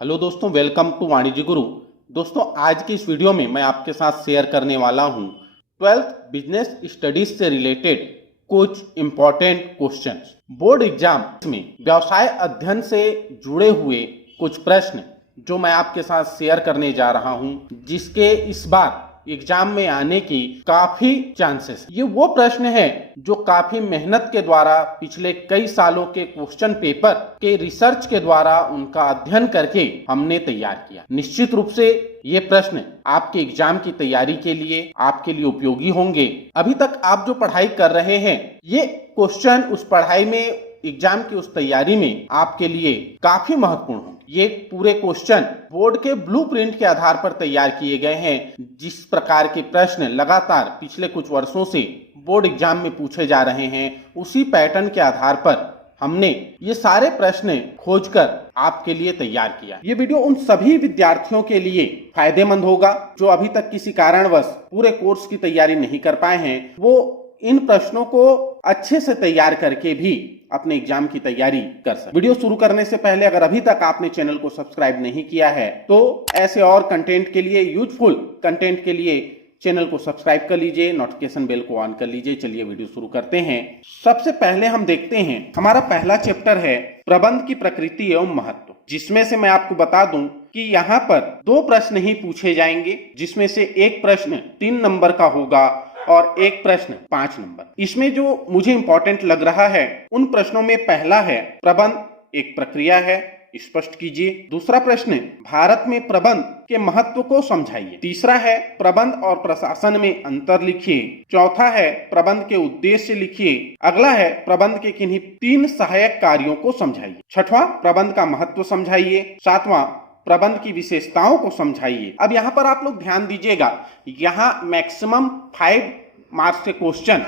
Hello दोस्तों, welcome to वाणिज्य गुरु। दोस्तों, आज की इस वीडियो में मैं आपके साथ शेयर करने वाला हूं 12th बिजनेस स्टडीज से रिलेटेड कुछ इंपॉर्टेंट क्वेश्चंस। बोर्ड एग्जाम में व्यवसाय अध्ययन से जुड़े हुए कुछ प्रश्न जो मैं आपके साथ शेयर करने जा रहा हूं, जिसके इस बार एग्जाम में आने की काफी चांसेस। ये वो प्रश्न है जो काफी मेहनत के द्वारा पिछले कई सालों के क्वेश्चन पेपर के रिसर्च के द्वारा उनका अध्ययन करके हमने तैयार किया। निश्चित रूप से ये प्रश्न आपके एग्जाम की तैयारी के लिए आपके लिए उपयोगी होंगे। अभी तक आप जो पढ़ाई कर रहे हैं, ये क्वेश्चन उस पढ़ाई में, एग्जाम की उस तैयारी में आपके लिए काफी महत्वपूर्ण होंगे। ये पूरे क्वेश्चन बोर्ड के ब्लूप्रिंट के आधार पर तैयार किए गए हैं। जिस प्रकार के प्रश्न लगातार पिछले कुछ वर्षों से बोर्ड एग्जाम में पूछे जा रहे हैं, उसी पैटर्न के आधार पर हमने ये सारे प्रश्न खोजकर आपके लिए तैयार किया। ये वीडियो उन सभी विद्यार्थियों के लिए फायदेमंद होगा जो अभी तक किसी कारणवश पूरे कोर्स की तैयारी नहीं कर पाए हैं। वो इन प्रश्नों को अच्छे से तैयार करके भी अपने एग्जाम की तैयारी कर सकते। वीडियो शुरू करने से पहले अगर अभी तक आपने चैनल को सब्सक्राइब नहीं किया है तो ऐसे और कंटेंट के लिए, यूजफुल कंटेंट के लिए चैनल को सब्सक्राइब कर लीजिए, नोटिफिकेशन बेल को ऑन कर लीजिए। चलिए वीडियो शुरू करते हैं। सबसे पहले हम देखते हैं, हमारा पहला चैप्टर है प्रबंध की प्रकृति एवं महत्व, जिसमें से मैं आपको बता दूं कि यहाँ पर 2 प्रश्न ही पूछे जाएंगे, जिसमें से एक प्रश्न 3 नंबर का होगा और एक प्रश्न 5 नंबर। इसमें जो मुझे इंपॉर्टेंट लग रहा है उन प्रश्नों में पहला है प्रबंध एक प्रक्रिया है, स्पष्ट कीजिए। दूसरा प्रश्न, भारत में प्रबंध के महत्व को समझाइए। तीसरा है प्रबंध और प्रशासन में अंतर लिखिए। चौथा है प्रबंध के उद्देश्य लिखिए। अगला है प्रबंध के किन्हीं 3 सहायक कार्यों को समझाइए। छठवां, प्रबंध का महत्व समझाइए। सातवां, प्रबंध की विशेषताओं को समझाइए। अब यहाँ पर आप लोग ध्यान दीजिएगा, यहाँ मैक्सिमम 5 मार्क्स के क्वेश्चन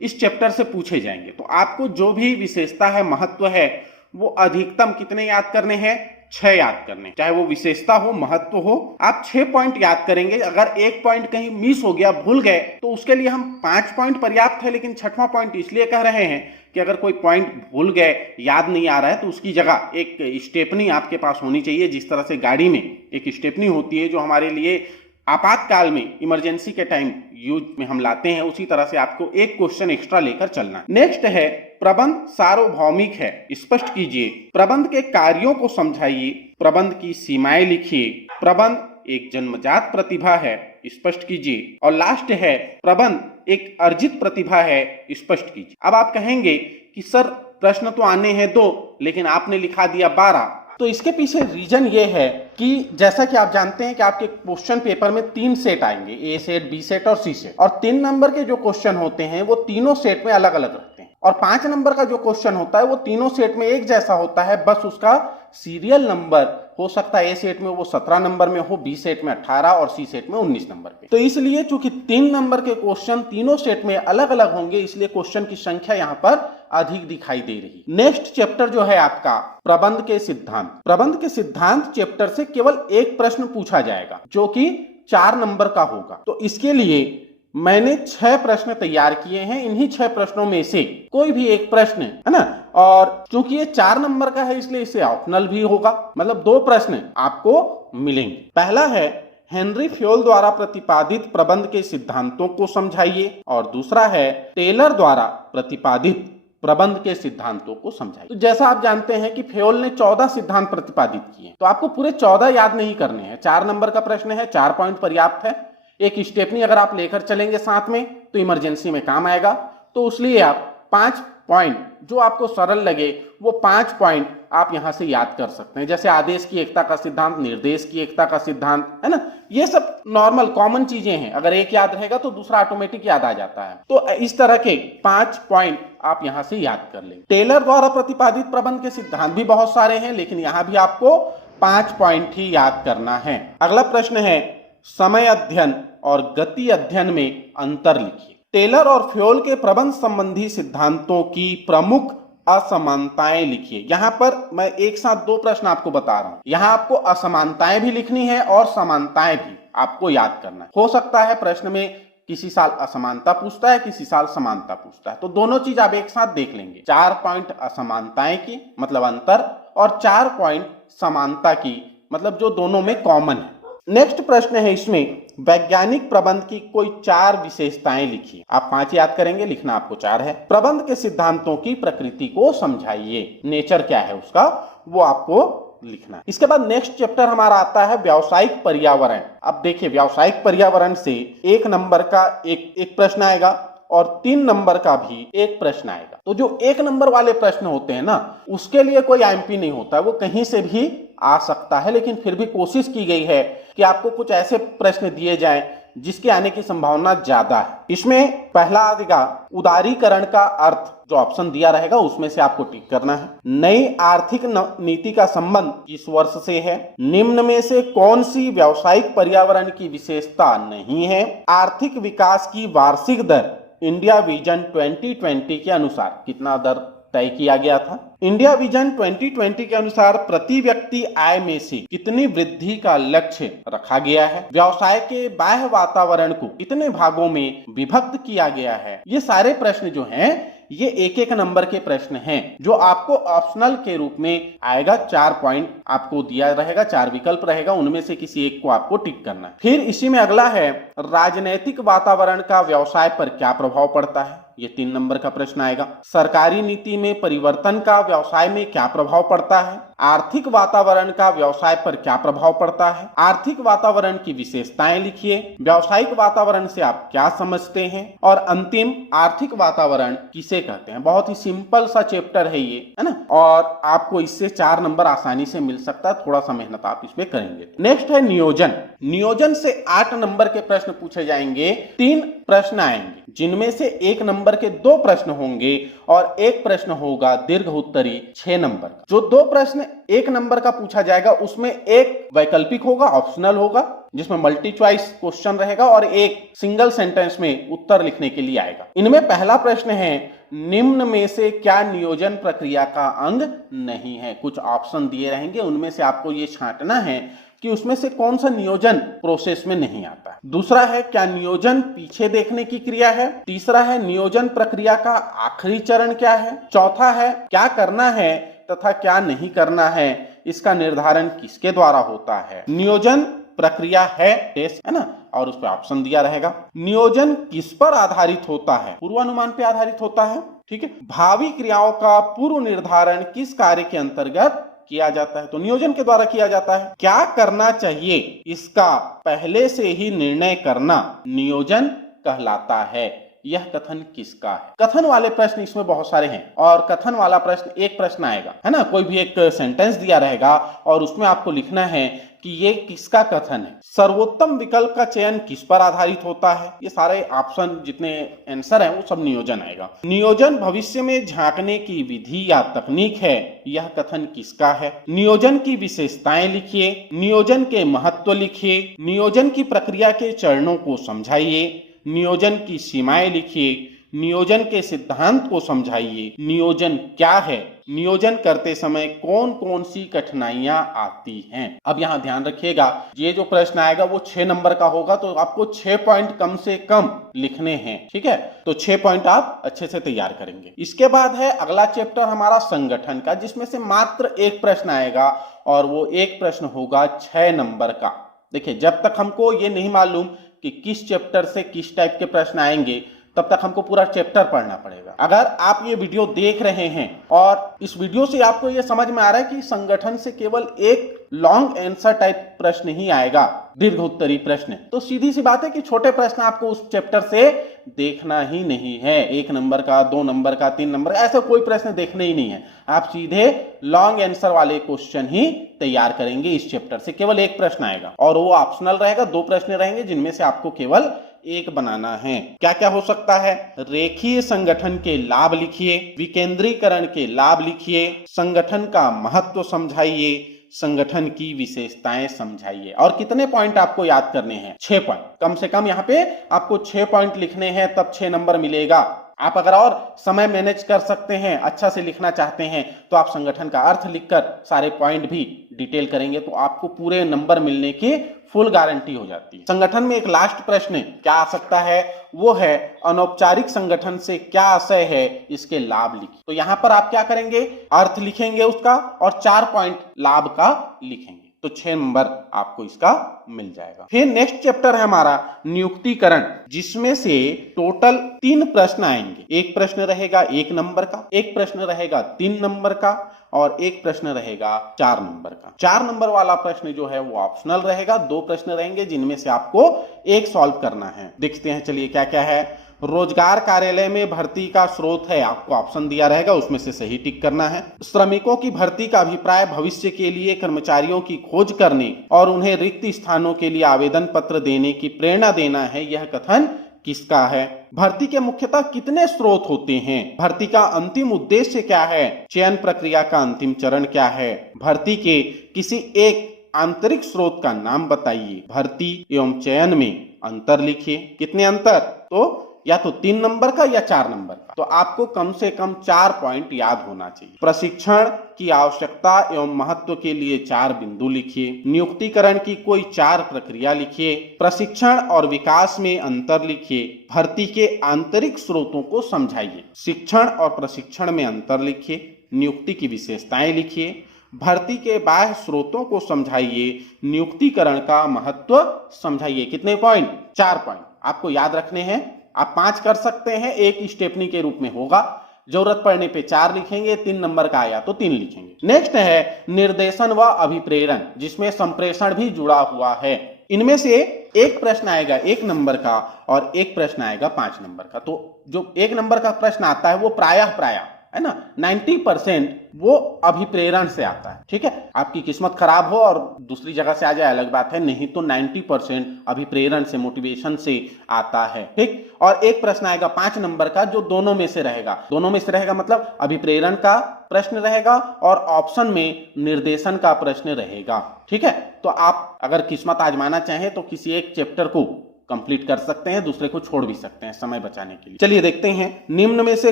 इस चैप्टर से पूछे जाएंगे। तो आपको जो भी विशेषता है, महत्व है, वो अधिकतम कितने याद करने हैं? 6 याद करने। चाहे वो विशेषता हो, महत्व हो, आप 6 पॉइंट याद करेंगे। अगर एक पॉइंट कहीं मिस हो गया, भूल गए, तो उसके लिए हम 5 पॉइंट पर्याप्त है। लेकिन 6वां पॉइंट इसलिए कह रहे हैं कि अगर कोई पॉइंट भूल गए, याद नहीं आ रहा है, तो उसकी जगह एक स्टेपनी आपके पास होनी चाहिए। जिस तरह से गाड़ी में एक स्टेपनी होती है जो हमारे लिए आपातकाल में, इमरजेंसी के टाइम यूज में हम लाते हैं, उसी तरह से आपको एक क्वेश्चन एक्स्ट्रा लेकर चलना है। नेक्स्ट है प्रबंध सार्वभौमिक है, स्पष्ट कीजिए। प्रबंध के कार्यों को समझाइए। प्रबंध की सीमाएं लिखिए। प्रबंध एक जन्मजात प्रतिभा है, स्पष्ट कीजिए। और लास्ट है प्रबंध एक अर्जित प्रतिभा है, स्पष्ट कीजिए। अब आप कहेंगे कि सर प्रश्न तो आने हैं 2, लेकिन आपने लिखा दिया 12। तो इसके पीछे रीजन ये है कि जैसा कि आप जानते हैं कि आपके क्वेश्चन पेपर में 3 सेट आएंगे, ए सेट, बी सेट और सी सेट। और 3 नंबर के जो क्वेश्चन होते हैं वो तीनों सेट में अलग अलग रहते हैं। और 5 नंबर का जो क्वेश्चन होता है वो तीनों सेट में एक जैसा होता है, बस उसका सीरियल नंबर हो सकता है ए सेट में वो 17 नंबर में हो, बी सेट में 18 और सी सेट में 19 नंबर पे। तो इसलिए चूंकि 3 नंबर के क्वेश्चन तीनों सेट में अलग अलग होंगे, इसलिए क्वेश्चन की संख्या यहाँ पर अधिक दिखाई दे रही। नेक्स्ट चैप्टर जो है आपका प्रबंध के सिद्धांत। प्रबंध के सिद्धांत चैप्टर से केवल एक प्रश्न पूछा जाएगा जो कि 4 नंबर का होगा। तो इसके लिए मैंने 6 प्रश्न तैयार किए हैं। इन्हीं 6 प्रश्नों में से कोई भी एक प्रश्न है ना, और चूंकि ये 4 नंबर का है इसलिए इसे ऑप्शनल भी होगा, मतलब 2 प्रश्न आपको मिलेंगे। पहला है हेनरी फ्योल द्वारा प्रतिपादित प्रबंध के सिद्धांतों को समझाइए, और दूसरा है टेलर द्वारा प्रतिपादित प्रबंध के सिद्धांतों को समझाइए। तो जैसा आप जानते हैं कि फ्योल ने 14 सिद्धांत प्रतिपादित किए, तो आपको पूरे 14 याद नहीं करने हैं। 4 नंबर का प्रश्न है, 4 पॉइंट पर्याप्त है। एक स्टेपनी अगर आप लेकर चलेंगे साथ में तो इमरजेंसी में काम आएगा। तो इसलिए आप 5 पॉइंट जो आपको सरल लगे वो 5 पॉइंट आप यहां से याद कर सकते हैं। जैसे आदेश की एकता का सिद्धांत, निर्देश की एकता का सिद्धांत, है ना, ये सब नॉर्मल कॉमन चीजें हैं। अगर एक याद रहेगा तो दूसरा ऑटोमेटिक याद आ जाता है। तो इस तरह के 5 पॉइंट आप यहां से याद कर लें। टेलर द्वारा प्रतिपादित प्रबंध के सिद्धांत भी बहुत सारे हैं, लेकिन यहां भी आपको 5 पॉइंट ही याद करना है। अगला प्रश्न है समय अध्ययन और गति अध्ययन में अंतर लिखिए। टेलर और फ्योल के प्रबंध संबंधी सिद्धांतों की प्रमुख असमानताएं लिखिए। यहां पर मैं एक साथ 2 प्रश्न आपको बता रहा हूं। यहां आपको असमानताएं भी लिखनी है और समानताएं भी आपको याद करना है। हो सकता है प्रश्न में किसी साल असमानता पूछता है, किसी साल समानता पूछता है, तो दोनों चीज आप एक साथ देख लेंगे। 4 पॉइंट असमानताएं की मतलब अंतर, और 4 पॉइंट समानता की मतलब जो दोनों में कॉमन है। नेक्स्ट प्रश्न है इसमें, वैज्ञानिक प्रबंध की कोई 4 विशेषताएं लिखिए। आप 5 याद करेंगे, लिखना आपको 4 है। प्रबंध के सिद्धांतों की प्रकृति को समझाइए, नेचर क्या है उसका वो आपको लिखना है। इसके बाद नेक्स्ट चैप्टर हमारा आता है व्यावसायिक पर्यावरण। अब देखिए, व्यावसायिक पर्यावरण से 1 नंबर का एक प्रश्न आएगा और 3 नंबर का भी एक प्रश्न आएगा। तो जो 1 नंबर वाले प्रश्न होते हैं ना, उसके लिए कोई आईएमपी नहीं होता, वो कहीं से भी आ सकता है, लेकिन फिर भी कोशिश की गई है कि आपको कुछ ऐसे प्रश्न दिए जाएं जिसके आने की संभावना ज्यादा है। इसमें पहला आएगा उदारीकरण का अर्थ, जो ऑप्शन दिया रहेगा उसमें से आपको टिक करना है। नई आर्थिक नीति का संबंध किस वर्ष से है? निम्न में से कौन सी व्यावसायिक पर्यावरण की विशेषता नहीं है? आर्थिक विकास की वार्षिक दर इंडिया विजन 2020 के अनुसार कितना दर तय किया गया था? इंडिया विजन 2020 के अनुसार प्रति व्यक्ति आय में से कितनी वृद्धि का लक्ष्य रखा गया है? व्यवसाय के बाह्य वातावरण को कितने भागों में विभक्त किया गया है? ये सारे प्रश्न जो हैं ये 1-1 नंबर के प्रश्न हैं, जो आपको ऑप्शनल के रूप में आएगा। 4 पॉइंट आपको दिया रहेगा, 4 विकल्प रहेगा, उनमें से किसी एक को आपको टिक करना है। फिर इसी में अगला है, राजनैतिक वातावरण का व्यवसाय पर क्या प्रभाव पड़ता है? ये 3 नंबर का प्रश्न आएगा। सरकारी नीति में परिवर्तन का व्यवसाय में क्या प्रभाव पड़ता है? आर्थिक वातावरण का व्यवसाय पर क्या प्रभाव पड़ता है? आर्थिक वातावरण की विशेषताएं लिखिए। व्यावसायिक वातावरण से आप क्या समझते हैं? और अंतिम, आर्थिक वातावरण किसे कहते हैं? बहुत ही सिंपल सा चैप्टर है ये, है ना, और आपको इससे 4 नंबर आसानी से मिल सकता है, थोड़ा सा मेहनत आप इसमें करेंगे। नेक्स्ट है नियोजन। नियोजन से 8 नंबर के प्रश्न पूछे जाएंगे। 3 प्रश्न आएंगे, जिनमें से 1 नंबर के 2 प्रश्न होंगे और 1 प्रश्न होगा दीर्घ उत्तरी 6 नंबर। जो 2 प्रश्न 1 नंबर का पूछा जाएगा उसमें एक वैकल्पिक होगा, ऑप्शनल होगा, जिसमें मल्टी चॉइस क्वेश्चन रहेगा, और एक सिंगल सेंटेंस में उत्तर लिखने के लिए आएगा। इनमें पहला प्रश्न है, निम्न में से क्या नियोजन प्रक्रिया का अंग नहीं है? कुछ ऑप्शन दिए रहेंगे, उनमें से आपको ये छांटना है कि उसमें से कौन सा नियोजन प्रोसेस में नहीं आता है। दूसरा है, क्या नियोजन पीछे देखने की क्रिया है? तीसरा है, नियोजन प्रक्रिया का आखिरी चरण क्या है? चौथा है, क्या करना है तथा क्या नहीं करना है, इसका निर्धारण किसके द्वारा होता है? नियोजन प्रक्रिया है टेस्ट, है ना, और उस पर ऑप्शन दिया रहेगा। नियोजन किस पर आधारित होता है? पूर्वानुमान पे आधारित होता है, ठीक है। भावी क्रियाओं का पूर्व निर्धारण किस कार्य के अंतर्गत किया जाता है? तो नियोजन के द्वारा किया जाता है। क्या करना चाहिए, इसका पहले से ही निर्णय करना नियोजन कहलाता है। यह कथन किसका है? कथन वाले प्रश्न इसमें बहुत सारे हैं, और कथन वाला प्रश्न एक प्रश्न आएगा, है ना, कोई भी एक सेंटेंस दिया रहेगा और उसमें आपको लिखना है कि ये किसका कथन है। सर्वोत्तम विकल्प का चयन किस पर आधारित होता है? ये सारे ऑप्शन जितने आंसर है वो सब नियोजन आएगा। नियोजन भविष्य में झांकने की विधि या तकनीक है, यह कथन किसका है? नियोजन की विशेषताएं लिखिए। नियोजन के महत्व लिखिए। नियोजन की प्रक्रिया के चरणों को समझाइए। नियोजन की सीमाएं लिखिए। नियोजन के सिद्धांत को समझाइए। नियोजन क्या है? नियोजन करते समय कौन कौन सी कठिनाइयां आती हैं? अब यहां ध्यान रखिएगा, ये जो प्रश्न आएगा वो 6 नंबर का होगा, तो आपको 6 पॉइंट कम से कम लिखने हैं, ठीक है। तो 6 पॉइंट आप अच्छे से तैयार करेंगे। इसके बाद है अगला चैप्टर हमारा संगठन का, जिसमें से मात्र 1 प्रश्न आएगा, और वो 1 प्रश्न होगा 6 नंबर का। देखिए, जब तक हमको ये नहीं मालूम कि किस चैप्टर से किस टाइप के प्रश्न आएंगे, तब तक हमको पूरा चैप्टर पढ़ना पड़ेगा। अगर आप ये वीडियो देख रहे हैं और इस वीडियो से आपको ये समझ में आ रहा है कि संगठन से केवल एक लॉन्ग आंसर टाइप प्रश्न ही आएगा, दीर्घ उत्तरी प्रश्न, तो सीधी सी बात है कि छोटे प्रश्न आपको उस चैप्टर से देखना ही नहीं है। 1 नंबर का, 2 नंबर का, 3 नंबर का, ऐसा कोई प्रश्न देखने ही नहीं है। आप सीधे लॉन्ग आंसर वाले क्वेश्चन ही तैयार करेंगे। इस चैप्टर से केवल 1 प्रश्न आएगा, और वो ऑप्शनल रहेगा। 2 प्रश्न रहेंगे, जिनमें से आपको केवल 1 बनाना है। क्या क्या हो सकता है? रेखीय संगठन के लाभ लिखिए। विकेंद्रीकरण के लाभ लिखिए। संगठन का महत्व समझाइए। संगठन की विशेषताएं समझाइए। और कितने पॉइंट आपको याद करने हैं? 6 पॉइंट कम से कम। यहाँ पे आपको 6 पॉइंट लिखने हैं, तब 6 नंबर मिलेगा। आप अगर और समय मैनेज कर सकते हैं, अच्छा से लिखना चाहते हैं, तो आप संगठन का अर्थ लिखकर सारे पॉइंट भी डिटेल करेंगे, तो आपको पूरे नंबर मिलने की फुल गारंटी हो जाती है। संगठन में एक लास्ट प्रश्न क्या आ सकता है? वो है अनौपचारिक संगठन से क्या आशय है, इसके लाभ लिखिए। तो यहां पर आप क्या करेंगे? अर्थ लिखेंगे उसका, और 4 पॉइंट लाभ का लिखेंगे। तो 6 नंबर आपको इसका मिल जाएगा। फिर नेक्स्ट चैप्टर है हमारा नियुक्तिकरण, जिसमें से टोटल 3 प्रश्न आएंगे। एक प्रश्न रहेगा 1 नंबर का, एक प्रश्न रहेगा 3 नंबर का और एक प्रश्न रहेगा 4 नंबर का। 4 नंबर वाला प्रश्न जो है वो ऑप्शनल रहेगा। 2 प्रश्न रहेंगे जिनमें से आपको एक सॉल्व करना है। देखते हैं चलिए क्या क्या है। रोजगार कार्यालय में भर्ती का स्रोत है, आपको ऑप्शन दिया रहेगा, उसमें से सही टिक करना है। श्रमिकों की भर्ती का अभिप्राय भविष्य के लिए कर्मचारियों की खोज करने और उन्हें रिक्त स्थानों के लिए आवेदन पत्र देने की प्रेरणा देना है। यह कथन किसका है? भर्ती के मुख्यतः कितने स्रोत होते हैं? भर्ती का अंतिम उद्देश्य क्या है? चयन प्रक्रिया का अंतिम चरण क्या है? भर्ती के किसी एक आंतरिक स्रोत का नाम बताइए। भर्ती एवं चयन में अंतर लिखिए। कितने अंतर? तो या तो 3 नंबर का या 4 नंबर का। तो आपको कम से कम 4 पॉइंट याद होना चाहिए। प्रशिक्षण की आवश्यकता एवं महत्व के लिए 4 बिंदु लिखिए। नियुक्तिकरण की कोई 4 प्रक्रिया लिखिए। प्रशिक्षण और विकास में अंतर लिखिए। भर्ती के आंतरिक स्रोतों को समझाइए। शिक्षण और प्रशिक्षण में अंतर लिखिए। नियुक्ति की विशेषताएं लिखिए। भर्ती के बाह्य स्रोतों को समझाइए। नियुक्तिकरण का महत्व समझाइए। कितने पॉइंट? 4 पॉइंट आपको याद रखने हैं। आप 5 कर सकते हैं, एक स्टेपनी के रूप में होगा। जरूरत पड़ने पे 4 लिखेंगे, 3 नंबर का आया तो 3 लिखेंगे। नेक्स्ट है निर्देशन व अभिप्रेरण, जिसमें संप्रेषण भी जुड़ा हुआ है। इनमें से एक प्रश्न आएगा 1 नंबर का और एक प्रश्न आएगा 5 नंबर का। तो जो 1 नंबर का प्रश्न आता है वो प्रायः है ना 90% वो अभिप्रेरण से आता है। ठीक है, आपकी किस्मत खराब हो और दूसरी जगह से आ जाए अलग बात है, नहीं तो 90% अभिप्रेरण से, मोटिवेशन से आता है। ठीक, और एक प्रश्न आएगा 5 नंबर का जो दोनों में से रहेगा। दोनों में से रहेगा मतलब अभिप्रेरण का प्रश्न रहेगा और ऑप्शन में निर्देशन का प्रश्न रहेगा। ठीक है, तो आप अगर किस्मत आजमाना चाहें तो किसी एक चैप्टर को कंप्लीट कर सकते हैं, दूसरे को छोड़ भी सकते हैं समय बचाने के लिए। चलिए देखते हैं निम्न में से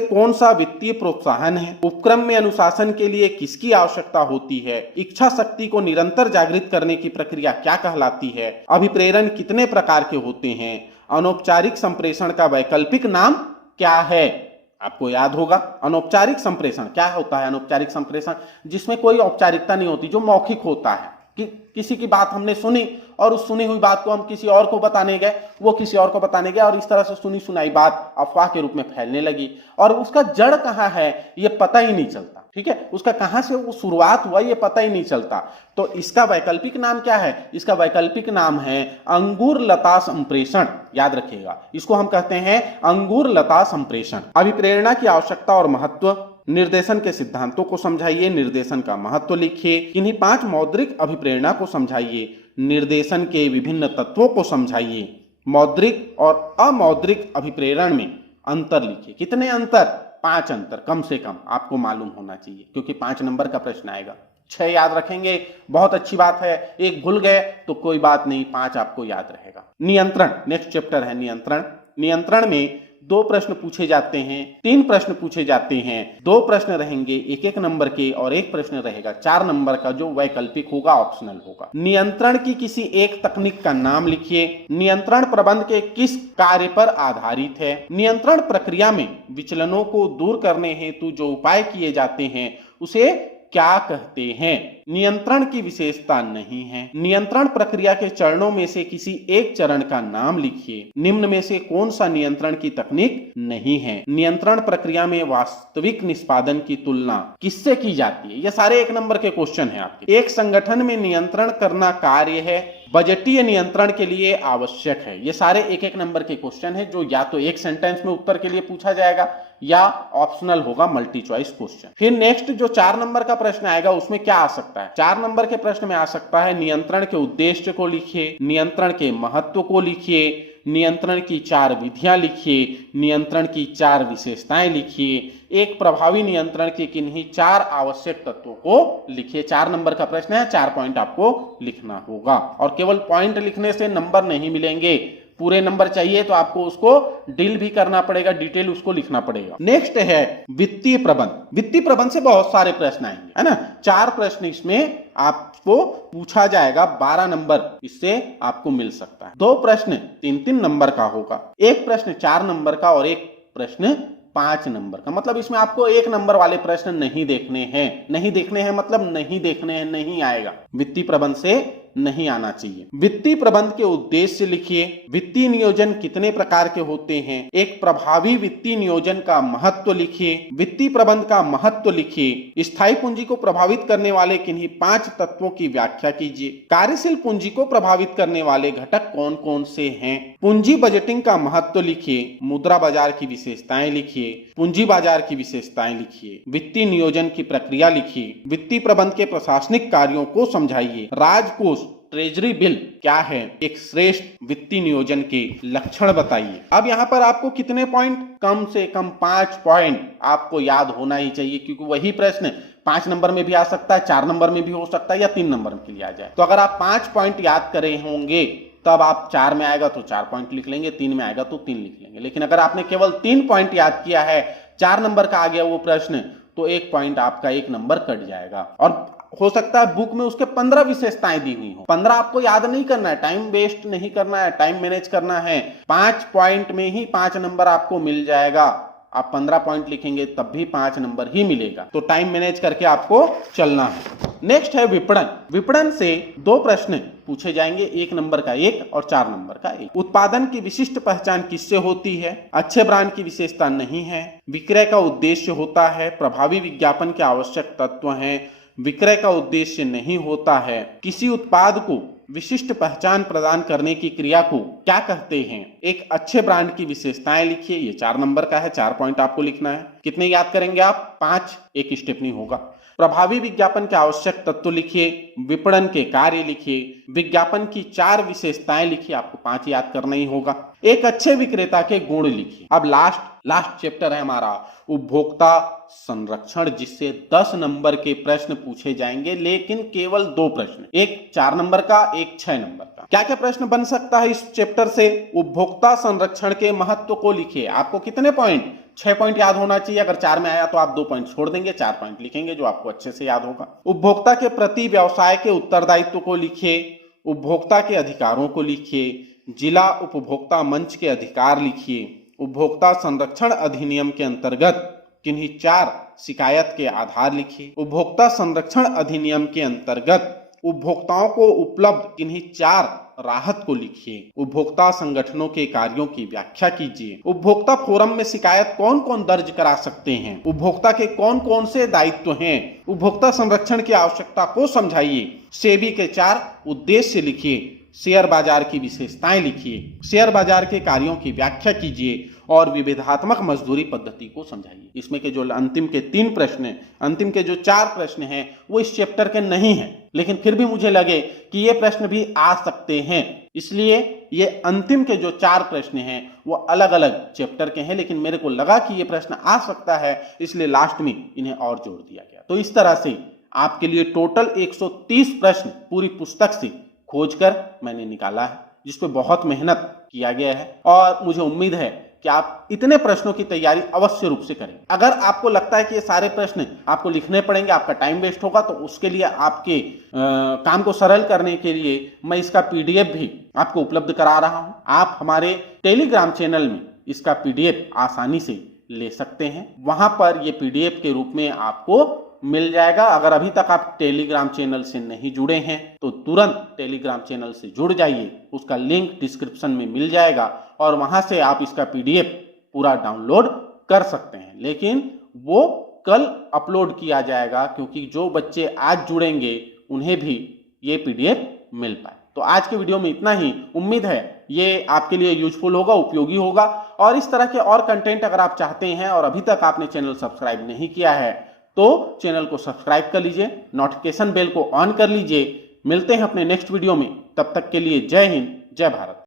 कौन सा वित्तीय प्रोत्साहन है? उपक्रम में अनुशासन के लिए किसकी आवश्यकता होती है? इच्छा शक्ति को निरंतर जागृत करने की प्रक्रिया क्या कहलाती है? अभिप्रेरण कितने प्रकार के होते हैं? अनौपचारिक संप्रेषण का वैकल्पिक नाम क्या है? आपको याद होगा अनौपचारिक संप्रेषण क्या होता है। अनौपचारिक संप्रेषण जिसमें कोई औपचारिकता नहीं होती, जो मौखिक होता है कि किसी की बात हमने सुनी और उस सुनी हुई बात को हम किसी और को बताने गए, वो किसी और को बताने गया और इस तरह से सुनी सुनाई बात अफवाह के रूप में फैलने लगी और उसका जड़ कहाँ है ये पता ही नहीं चलता। ठीक है, उसका कहां से वो शुरुआत हुआ ये पता ही नहीं चलता। तो इसका वैकल्पिक नाम क्या है? इसका वैकल्पिक नाम है अंगूर लता संप्रेषण। याद रखिएगा, इसको हम कहते हैं अंगूर लता संप्रेषण। अभिप्रेरणा की आवश्यकता और महत्व, निर्देशन के सिद्धांतों को समझाइए। निर्देशन का महत्व लिखिए। किन्हीं 5 मौद्रिक अभिप्रेरणा को समझाइए। निर्देशन के विभिन्न तत्वों को समझाइए। मौद्रिक और अमौद्रिक अभिप्रेरण में अंतर लिखिए। कितने अंतर? 5 अंतर कम से कम आपको मालूम होना चाहिए, क्योंकि 5 नंबर का प्रश्न आएगा। 6 याद रखेंगे, बहुत अच्छी बात है। एक भूल गए तो कोई बात नहीं, 5 आपको याद रहेगा। नियंत्रण, नेक्स्ट चैप्टर है नियंत्रण। नियंत्रण में 2 प्रश्न पूछे जाते हैं, 3 प्रश्न पूछे जाते हैं। 2 प्रश्न रहेंगे 1-1 नंबर के और एक प्रश्न रहेगा 4 नंबर का जो वैकल्पिक होगा, ऑप्शनल होगा। नियंत्रण की किसी एक तकनीक का नाम लिखिए। नियंत्रण प्रबंध के किस कार्य पर आधारित है? नियंत्रण प्रक्रिया में विचलनों को दूर करने हेतु जो उपाय किए जाते हैं उसे क्या कहते हैं? नियंत्रण की विशेषता नहीं है। नियंत्रण प्रक्रिया के चरणों में से किसी एक चरण का नाम लिखिए। निम्न में से कौन सा नियंत्रण की तकनीक नहीं है? नियंत्रण प्रक्रिया में वास्तविक निष्पादन की तुलना किससे की जाती है? ये सारे 1 नंबर के क्वेश्चन है आपके। एक संगठन में नियंत्रण करना कार्य है, बजटीय नियंत्रण के लिए आवश्यक है। ये सारे 1-1 नंबर के क्वेश्चन है जो या तो एक सेंटेंस में उत्तर के लिए पूछा जाएगा या ऑप्शनल होगा, मल्टी चॉइस क्वेश्चन। फिर नेक्स्ट जो 4 नंबर का प्रश्न आएगा उसमें क्या आ सकता है? 4 नंबर के प्रश्न में आ सकता है नियंत्रण के उद्देश्य को लिखिए, नियंत्रण के महत्व को लिखिए, नियंत्रण की 4 विधियां लिखिए, नियंत्रण की 4 विशेषताएं लिखिए, एक प्रभावी नियंत्रण के किन्हीं 4 आवश्यक तत्वों को लिखिए। 4 नंबर का प्रश्न है, 4 पॉइंट आपको लिखना होगा और केवल पॉइंट लिखने से नंबर नहीं मिलेंगे। पूरे नंबर चाहिए तो आपको उसको डील भी करना पड़ेगा, डिटेल उसको लिखना पड़ेगा। नेक्स्ट है वित्तीय प्रबंध। वित्तीय प्रबंध से बहुत सारे प्रश्न आएंगे, है ना। 4 प्रश्न इसमें आपको पूछा जाएगा, 12 नंबर इससे आपको मिल सकता है। 2 प्रश्न 3-3 नंबर का होगा, एक प्रश्न 4 नंबर का और एक प्रश्न 5 नंबर का। मतलब इसमें आपको 1 नंबर वाले प्रश्न नहीं देखने हैं। नहीं देखने हैं मतलब नहीं देखने हैं, नहीं आएगा, वित्तीय प्रबंध से नहीं आना चाहिए। वित्तीय प्रबंध के उद्देश्य लिखिए। वित्तीय नियोजन कितने प्रकार के होते हैं? एक प्रभावी वित्तीय नियोजन का महत्व लिखिए। वित्तीय प्रबंध का महत्व लिखिए। स्थायी पूंजी को प्रभावित करने वाले किन्हीं 5 तत्वों की व्याख्या कीजिए। कार्यशील पूंजी को प्रभावित करने वाले घटक कौन कौन से हैं? पूंजी बजटिंग का महत्व लिखिए। मुद्रा बाजार की विशेषताएं लिखिए। पूंजी बाजार की विशेषताएं लिखिए। वित्तीय नियोजन की प्रक्रिया लिखिए। वित्तीय प्रबंध के प्रशासनिक कार्यों को समझाइए। राजकोष ट्रेजरी बिल क्या है? एक श्रेष्ठ वित्तीय नियोजन के लक्षण बताइए। अब यहाँ पर आपको कितने पॉइंट? कम से कम 5 पॉइंट आपको याद होना ही चाहिए, क्योंकि वही प्रश्न 5 नंबर में भी आ सकता है, 4 नंबर में भी हो सकता है, या 3 नंबर के लिए आ जाए। तो अगर आप 5 पॉइंट याद करे होंगे तब आप 4 में आएगा तो 4 पॉइंट लिख लेंगे, 3 में आएगा तो 3 लिख लेंगे। लेकिन अगर आपने केवल 3 पॉइंट याद किया है, 4 नंबर का आ गया वो प्रश्न, तो 1 पॉइंट आपका 1 नंबर कट जाएगा। और हो सकता है बुक में उसके 15 विशेषताएं दी हुई हो। 15 आपको याद नहीं करना है, टाइम वेस्ट नहीं करना है, टाइम मैनेज करना है। 5 पॉइंट में ही 5 नंबर आपको मिल जाएगा। आप 15 पॉइंट लिखेंगे तब भी 5 नंबर ही मिलेगा। तो टाइम मैनेज करके आपको चलना है। नेक्स्ट है विपणन। विपणन से 2 प्रश्न पूछे जाएंगे, 1 नंबर का 1 और 4 नंबर का 1। उत्पादन की विशिष्ट पहचान किससे होती है? अच्छे ब्रांड की विशेषता नहीं है। विक्रय का उद्देश्य होता है। प्रभावी विज्ञापन के आवश्यक तत्व हैं। विक्रय का उद्देश्य नहीं होता है। किसी उत्पाद को विशिष्ट पहचान प्रदान करने की क्रिया को क्या कहते हैं? एक अच्छे ब्रांड की विशेषताएं लिखिए। ये 4 नंबर का है, 4 पॉइंट आपको लिखना है। कितने याद करेंगे आप? 5, एक स्टेप नहीं होगा। प्रभावी विज्ञापन के आवश्यक तत्व लिखिए। विपणन के कार्य लिखिए। विज्ञापन की 4 विशेषताएं लिखिए। आपको 5 याद करना ही होगा। एक अच्छे विक्रेता के गुण लिखिए। अब लास्ट चैप्टर है हमारा उपभोक्ता संरक्षण, जिससे 10 नंबर के प्रश्न पूछे जाएंगे, लेकिन केवल 2 प्रश्न, एक 4 नंबर का, एक 6 नंबर का। क्या क्या प्रश्न बन सकता है इस चैप्टर से? उपभोक्ता संरक्षण के महत्व को लिखिए। आपको कितने पॉइंट? 6 पॉइंट याद होना चाहिए। अगर 4 में आया तो आप 2 पॉइंट छोड़ देंगे, 4 पॉइंट लिखेंगे जो आपको अच्छे से याद होगा। उपभोक्ता के प्रति व्यवसाय के उत्तरदायित्व को लिखिए। उपभोक्ता के अधिकारों को लिखिए। जिला उपभोक्ता मंच के अधिकार लिखिए। उपभोक्ता संरक्षण अधिनियम के अंतर्गत किन्हीं 4 शिकायत के आधार लिखिए। उपभोक्ता संरक्षण अधिनियम के अंतर्गत उपभोक्ताओं को उपलब्ध किन्हीं 4 राहत को लिखिए। उपभोक्ता संगठनों के कार्यों की व्याख्या कीजिए। उपभोक्ता फोरम में शिकायत कौन कौन दर्ज करा सकते हैं? उपभोक्ता के कौन कौन से दायित्व हैं? उपभोक्ता संरक्षण की आवश्यकता को समझाइए। सेबी के 4 उद्देश्य लिखिए। शेयर बाजार की विशेषताएं लिखिए। शेयर बाजार के कार्यों की व्याख्या कीजिए और विविधात्मक मजदूरी पद्धति को समझाइए। इसमें के जो अंतिम के 3 प्रश्न हैं, अंतिम के जो 4 प्रश्न हैं, वो इस चैप्टर के नहीं हैं, लेकिन फिर भी मुझे लगे कि ये प्रश्न भी आ सकते हैं, इसलिए ये अंतिम के जो 4 प्रश्न हैं वो अलग अलग चैप्टर के हैं, लेकिन मेरे को लगा कि ये प्रश्न आ सकता है, इसलिए लास्ट में इन्हें और जोड़ दिया गया। तो इस तरह से आपके लिए टोटल 130 प्रश्न पूरी पुस्तक से खोजकर मैंने निकाला है, जिसपे बहुत मेहनत किया गया है, और मुझे उम्मीद है कि आप इतने प्रश्नों की तैयारी अवश्य रूप से करें। अगर आपको लगता है कि ये सारे प्रश्न आपको लिखने पड़ेंगे, आपका टाइम वेस्ट होगा, तो उसके लिए आपके काम को सरल करने के लिए मैं इसका PDF भी आपको उपलब्ध करा रहा हूं। आप हमारे टेलीग्राम चैनल में इसका PDF आसानी से ले सकते हैं। वहां पर ये PDF के रूप में आपको मिल जाएगा। अगर अभी तक आप टेलीग्राम चैनल से नहीं जुड़े हैं तो तुरंत टेलीग्राम चैनल से जुड़ जाइए। उसका लिंक डिस्क्रिप्शन में मिल जाएगा और वहां से आप इसका PDF पूरा डाउनलोड कर सकते हैं, लेकिन वो कल अपलोड किया जाएगा, क्योंकि जो बच्चे आज जुड़ेंगे उन्हें भी ये PDF मिल पाए। तो आज के वीडियो में इतना ही। उम्मीद है ये आपके लिए यूजफुल होगा, उपयोगी होगा। और इस तरह के और कंटेंट अगर आप चाहते हैं और अभी तक आपने चैनल सब्सक्राइब नहीं किया है तो चैनल को सब्सक्राइब कर लीजिए, नोटिफिकेशन बेल को ऑन कर लीजिए। मिलते हैं अपने नेक्स्ट वीडियो में, तब तक के लिए जय हिंद, जय भारत।